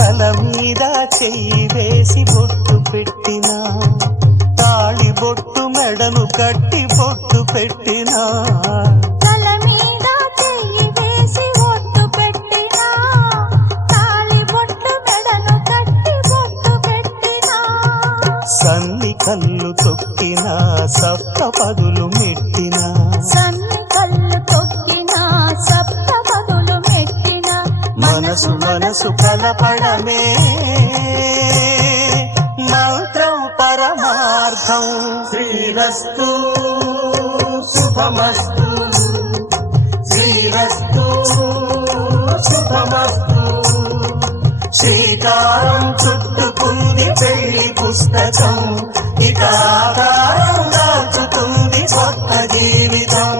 తల మీద చెయ్యి వేసి బొట్టు పెట్టినా, తాళి బొట్టు మెడను కట్టి బొట్టు పెట్టినా, తల మీద చెయ్యి వేసి బొట్టు పెట్టినా, తాళి బొట్టు మెడను కట్టి బొట్టు పెట్టినా, సన్ని కళ్ళు తొక్కినా సప్త పదులు మెట్టినా, సన్ని కళ్ళు తొక్కినా సప్త పదులు మెట్టినా, మనసు మనసు కలపడమే మంత్రం పరమార్థం. శ్రీరస్తు శుభమస్తు, శ్రీరస్తు శుభమస్తు. శ్రీకారం చుట్టుకుంది పెళ్లి పుస్తకం, ఇక ఆకారం దాచుతుంది కొత్త జీవితం.